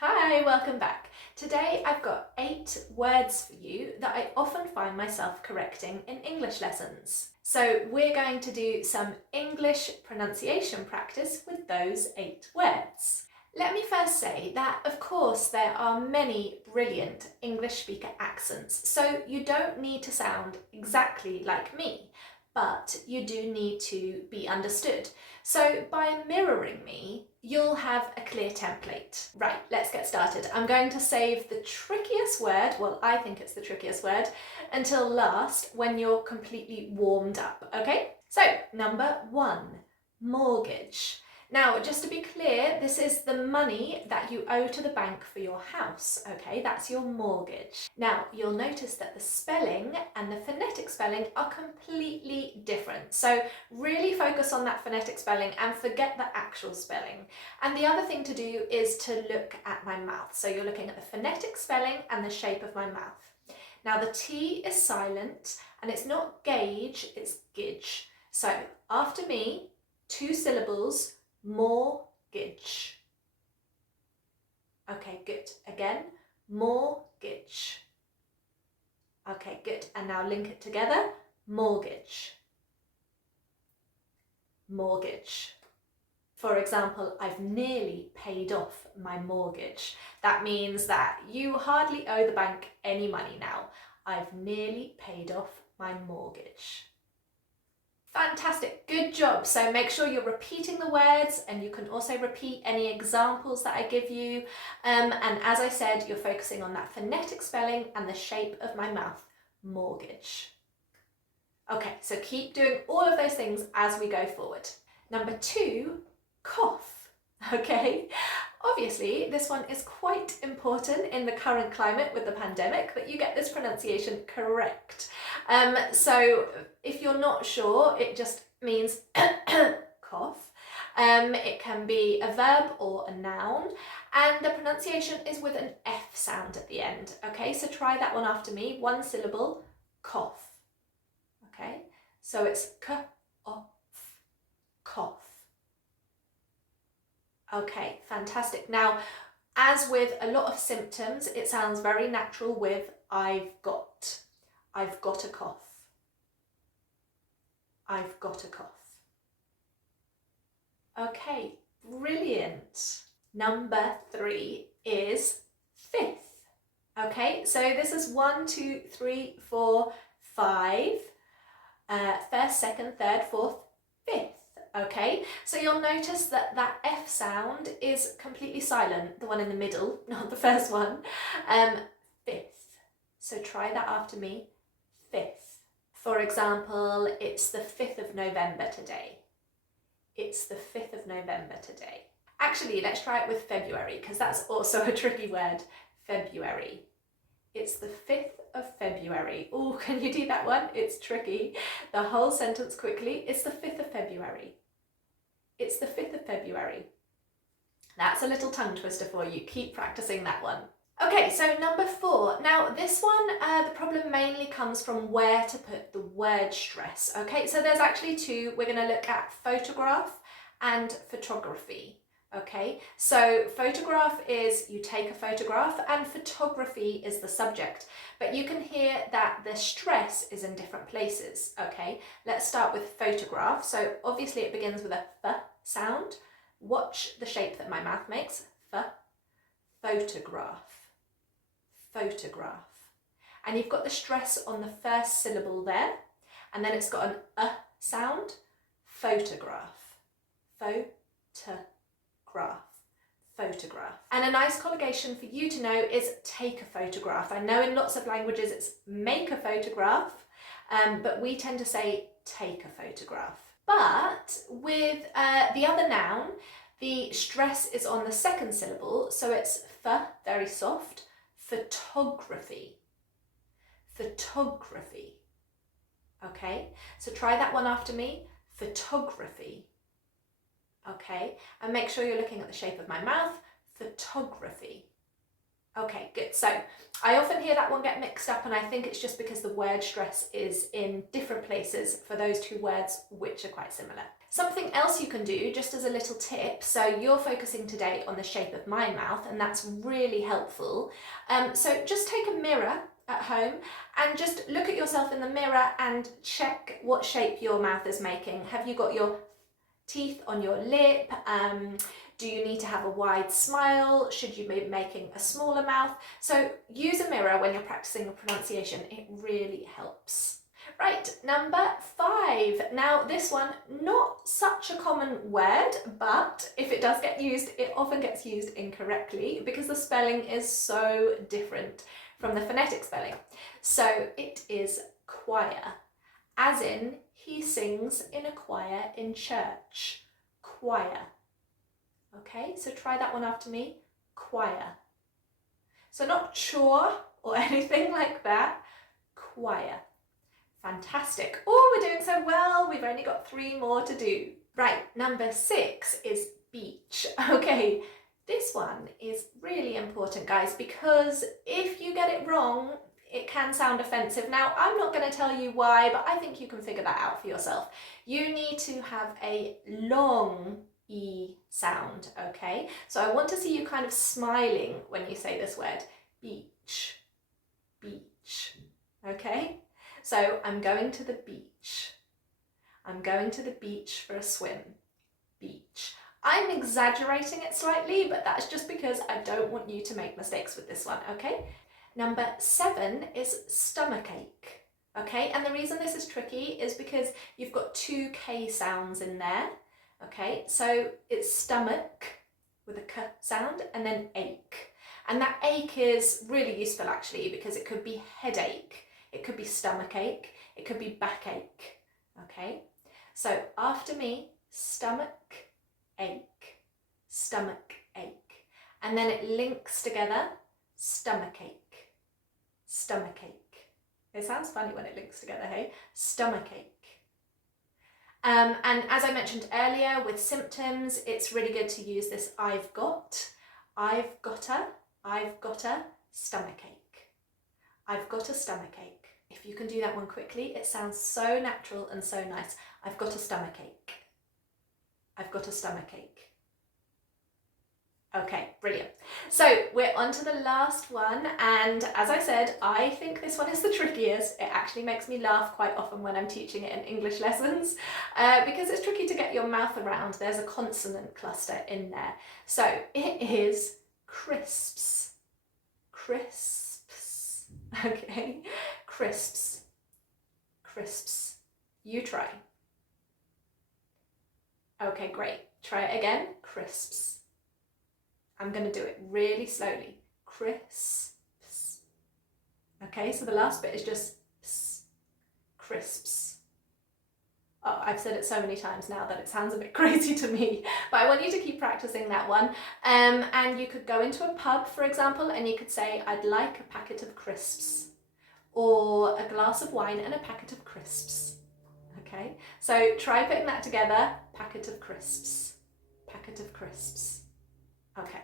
Hi, welcome back. Today I've got 8 words for you that I often find myself correcting in English lessons. So we're going to do some English pronunciation practice with those 8 words. Let me first say that, of course, there are many brilliant English speaker accents, so you don't need to sound exactly like me, but you do need to be understood. So by mirroring me, you'll have a clear template. Right, let's get started. I'm going to save the trickiest word, well, I think it's the trickiest word, until last when you're completely warmed up, okay? So, number 1, mortgage. Now, just to be clear, this is the money that you owe to the bank for your house, okay? That's your mortgage. Now, you'll notice that the spelling and the phonetic spelling are completely different. So really focus on that phonetic spelling and forget the actual spelling. And the other thing to do is to look at my mouth. So you're looking at the phonetic spelling and the shape of my mouth. Now, the T is silent and it's not gauge, it's gidge. So after me, 2 syllables, mortgage. Okay, good. Again, mortgage. Okay, good. And now link it together. Mortgage. Mortgage. For example, I've nearly paid off my mortgage. That means that you hardly owe the bank any money now. I've nearly paid off my mortgage. Fantastic, good job. So make sure you're repeating the words, and you can also repeat any examples that I give you. And as I said, you're focusing on that phonetic spelling and the shape of my mouth, mortgage. Okay, so keep doing all of those things as we go forward. Number 2, cough. Okay, obviously this one is quite important in the current climate with the pandemic, that you get this pronunciation correct. So if you're not sure, it just means cough. It can be a verb or a noun, and the pronunciation is with an F sound at the end. Okay, so try that one after me. 1 syllable, cough. Okay, so it's k-off, cough. Okay, fantastic. Now, as with a lot of symptoms, it sounds very natural with I've got a cough. I've got a cough. Okay, brilliant. Number 3 is fifth. Okay, so this is 1, 2, 3, 4, 5. First, second, third, fourth, fifth. Okay, so you'll notice that that F sound is completely silent, the one in the middle, not the first one. Fifth. So try that after me. Fifth. For example, it's the 5th of November today. It's the 5th of November today. Actually, let's try it with February, because that's also a tricky word. February. It's the 5th of February. Oh, can you do that one? It's tricky. The whole sentence quickly. It's the 5th of February. It's the 5th of February. That's a little tongue twister for you. Keep practicing that one. Okay, so number 4. Now this one, the problem mainly comes from where to put the word stress. Okay, so there's actually 2. We're going to look at photograph and photography. Okay, so photograph is you take a photograph and photography is the subject, but you can hear that the stress is in different places. Okay, let's start with photograph. So obviously it begins with a F sound. Watch the shape that my mouth makes. F, photograph, photograph. And you've got the stress on the first syllable there, and then it's got an sound. Photograph, photograph. And a nice collocation for you to know is take a photograph. I know in lots of languages it's make a photograph, but we tend to say take a photograph. But with the other noun, the stress is on the second syllable, so it's very soft, photography, photography. Okay, so try that one after me, photography. Okay, and make sure you're looking at the shape of my mouth, photography. Okay, good. So I often hear that one get mixed up, and I think it's just because the word stress is in different places for those 2 words, which are quite similar. Something else you can do, just as a little tip, so you're focusing today on the shape of my mouth, and that's really helpful. So just take a mirror at home and just look at yourself in the mirror and check what shape your mouth is making. Have you got your teeth on your lip? Do you need to have a wide smile? Should you be making a smaller mouth? So use a mirror when you're practicing your pronunciation. It really helps. Right, number 5. Now this one, not such a common word, but if it does get used, it often gets used incorrectly because the spelling is so different from the phonetic spelling. So it is choir, as in he sings in a choir in church. Choir. Okay, so try that one after me. Choir. So not chore or anything like that. Choir. Fantastic. Oh, we're doing so well. We've only got 3 more to do. Right, number 6 is beach. Okay, this one is really important, guys, because if you get it wrong, it can sound offensive. Now, I'm not going to tell you why, but I think you can figure that out for yourself. You need to have a long E sound, okay? So I want to see you kind of smiling when you say this word. Beach. Beach. Okay? So I'm going to the beach. I'm going to the beach for a swim. Beach. I'm exaggerating it slightly, but that's just because I don't want you to make mistakes with this one, okay? Number 7 is stomachache, okay? And the reason this is tricky is because you've got 2 K sounds in there, okay? So it's stomach with a K sound and then ache. And that ache is really useful actually because it could be headache. It could be stomachache, it could be backache, okay? So after me, stomach, ache, stomach, ache. And then it links together, stomachache, stomachache. It sounds funny when it links together, hey? Stomachache. And as I mentioned earlier, with symptoms, it's really good to use this I've got a stomachache. I've got a stomachache. If you can do that one quickly, it sounds so natural and so nice. I've got a stomachache. I've got a stomachache. Okay, brilliant. So we're on to the last one, and as I said, I think this one is the trickiest. It actually makes me laugh quite often when I'm teaching it in English lessons because it's tricky to get your mouth around. There's a consonant cluster in there. So it is crisps. Crisps. Okay, crisps, crisps. You try. Okay, great. Try it again. Crisps. I'm going to do it really slowly. Crisps. Okay, so the last bit is just ps, crisps. Oh, I've said it so many times now that it sounds a bit crazy to me, but I want you to keep practicing that one. And you could go into a pub, for example, and you could say, I'd like a packet of crisps, or a glass of wine and a packet of crisps. Okay, so try putting that together. Packet of crisps, packet of crisps. Okay,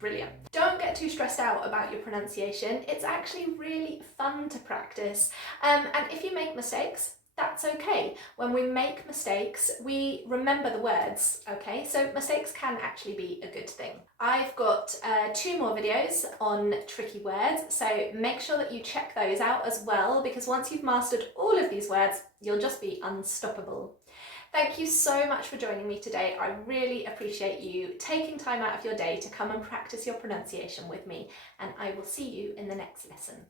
brilliant. Don't get too stressed out about your pronunciation. It's actually really fun to practice. And if you make mistakes, that's okay. When we make mistakes, we remember the words, okay? So mistakes can actually be a good thing. I've got 2 more videos on tricky words, so make sure that you check those out as well, because once you've mastered all of these words, you'll just be unstoppable. Thank you so much for joining me today. I really appreciate you taking time out of your day to come and practice your pronunciation with me, and I will see you in the next lesson.